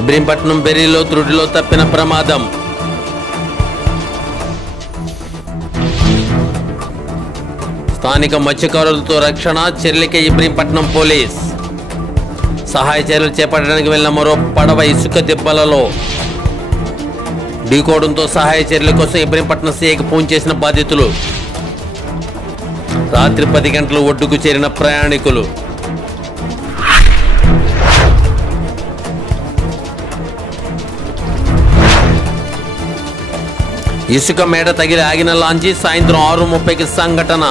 ఇబ్రహీంపట్నం బెర్రీలో త్రుటిలో తప్పిన ప్రమాదం. స్థానిక మత్స్యకారులతో రక్షణ చర్యలకే ఇబ్రహీంపట్నం పోలీస్. సహాయ చర్యలు చేపట్టడానికి వెళ్లిన మరో పడవ ఇసుక దెబ్బలలో ఢీకోవడంతో సహాయ చర్యల కోసం ఇబ్రహీంపట్నం సీఐకి ఫోన్ చేసిన బాధితులు. రాత్రి 10 గంటలు ఒడ్డుకు చేరిన ప్రయాణికులు. ఇసుక మేడ తగిలి ఆగిన లాంచీ సాయంత్రం 6:30కి సంఘటన.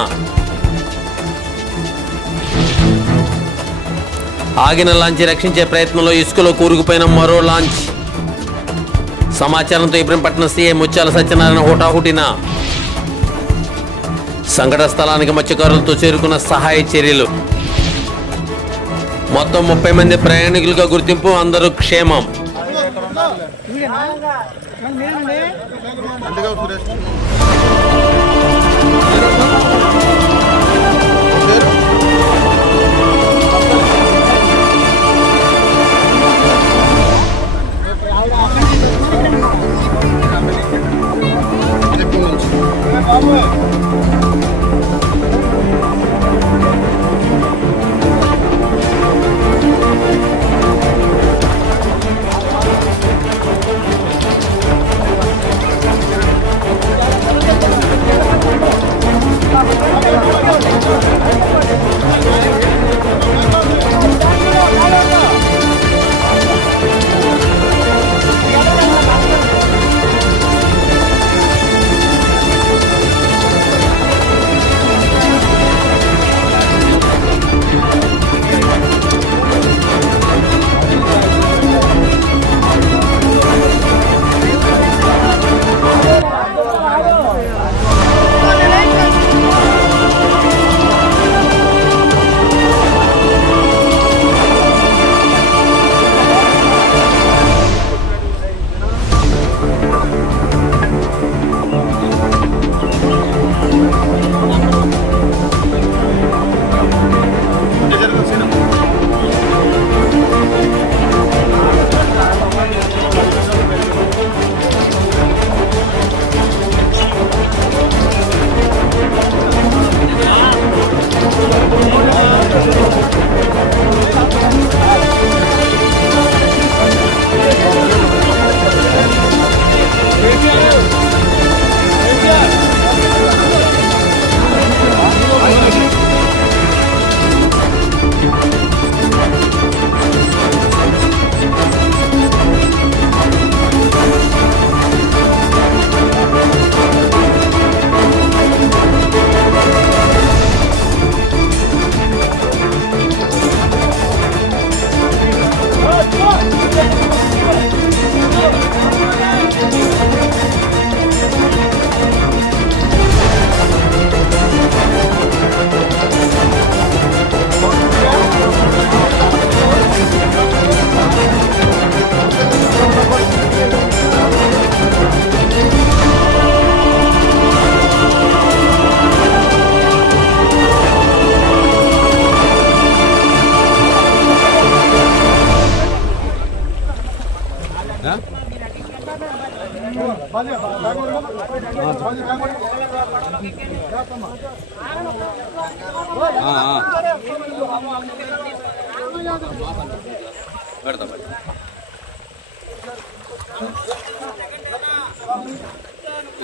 ఆగిన లాంచీ రక్షించే ప్రయత్నంలో ఇసుకలో కూరుకుపోయిన మరో లాంచ్. సమాచారంతో ఇబ్రహీంపట్నం సీఐ ముత్యాల సత్యనారాయణ హుటాహుటిన సంఘటన స్థలానికి మత్స్యకారులతో చేరుకున్న సహాయ చర్యలు. మొత్తం 30 మంది ప్రయాణికులుగా గుర్తింపు, అందరూ క్షేమం.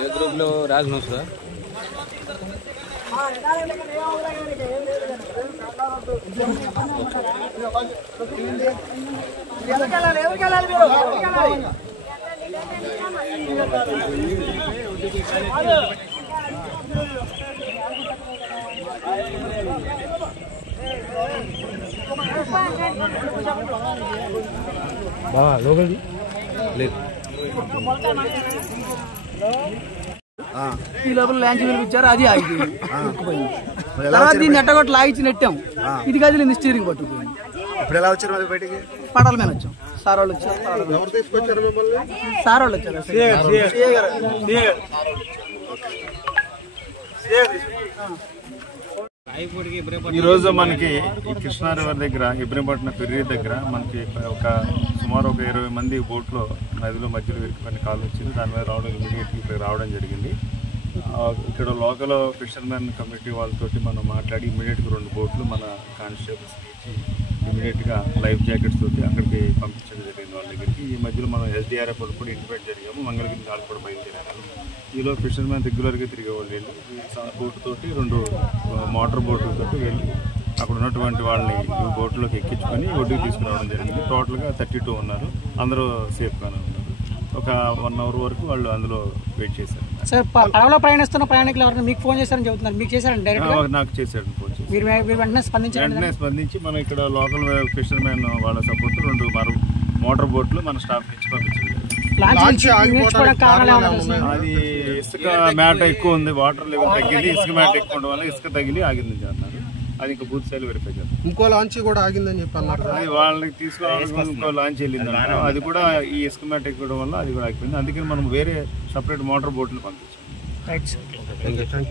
ఏ గ్రూప్లో రాసినావు సార్? లోకల్ లేదు. ఈ లోపల ల్యాంచ్ పిలిపించారు, అది ఆగిపోయింది. తర్వాత దీన్ని ఎట్టగొట్టు లాగిచ్చి నెట్టాం, ఇది కదిలింది, స్టీరింగ్ పట్టుకుపోయింది. ఇప్పుడు ఎలా వచ్చారు మరి బయటికి? పడవల మీద వచ్చాం. సార్ వాళ్ళు వచ్చారు. సార్ వాళ్ళు వచ్చారు. ఈరోజు మనకి ఈ కృష్ణా రివర్ దగ్గర ఇబ్రహీంపట్నం ఫెర్రీ దగ్గర మనకి ఒక సుమారు ఒక 20 మంది బోట్లో నదిలో మధ్యలో ఇరుక్కుని కాలు వచ్చింది. దాని మీద రావడం ఇమీడియట్గా ఇక్కడ రావడం జరిగింది. ఇక్కడ లోకల్ ఫిషర్మెన్ కమిటీ వాళ్ళతోటి మనం మాట్లాడి ఇమీడియట్గా 2 బోట్లు మన కానిస్టేబుల్స్ ఇచ్చి ఇమీడియట్గా లైఫ్ జాకెట్స్ తోటి అక్కడికి పంపించడం జరిగింది వాళ్ళ దగ్గరికి. ఈ మధ్యలో మనం SDRF వాళ్ళు కూడా ఇంటిమేట్ జరిగాము. మంగళగిరి వాళ్ళు కూడా బయలుదేరారు. ఈలో ఫిషర్మెన్ రెగ్యులర్గా తిరిగేవాళ్ళు వెళ్ళి బోటు తోటి 2 మోటార్ బోట్లతోటి వెళ్ళి అక్కడ ఉన్నటువంటి వాళ్ళని ఈ బోట్లోకి ఎక్కించుకొని ఒడ్డుకి తీసుకురావడం జరిగింది. టోటల్గా 32 ఉన్నారు. అందరూ సేఫ్గానే ఉన్నారు. ఒక 1 అవర్ వరకు వాళ్ళు అందులో వెయిట్ చేశారు. సార్ పడవలో ప్రయాణిస్తున్న ప్రయాణికులు ఎవరైనా మీకు ఫోన్ చేశారని చెబుతున్నారు. మీకు చేశారండి డైరెక్ట్? నాకు చేశాడు ఫోన్ చేసి. మీరు వెంటనే స్పందించి మనం ఇక్కడ లోకల్ ఫిషర్మెన్ వాళ్ళ సపోర్ట్ 2 మోటార్ బోట్లు మన స్టాఫ్ నుంచి పంపించారు. అది ఇసుక మేట ఎక్కువ ఉంది, వాటర్ లెవెల్ తగ్గింది, ఇసుక మేట ఎక్కువ ఉండడం వల్ల ఇసుక తగిలి ఆగిందని అన్నారు. అది ఇంకా బూత్ సైడ్ వెరిఫై చేస్తారు. ఇంకో లాంచ్ కూడా ఆగిందని చెప్పి అన్నారు. అది వాళ్ళకి తీసుకోవడానికి ఇంకో లాంచ్ వెళ్ళింది అన్నారు. అది కూడా ఈ ఇసుక మేట ఎక్కువడం వల్ల అది కూడా ఆగిపోయింది. అందుకని మనం వేరే సపరేట్ మోటార్ బోట్లు పంపించాం. Right sir.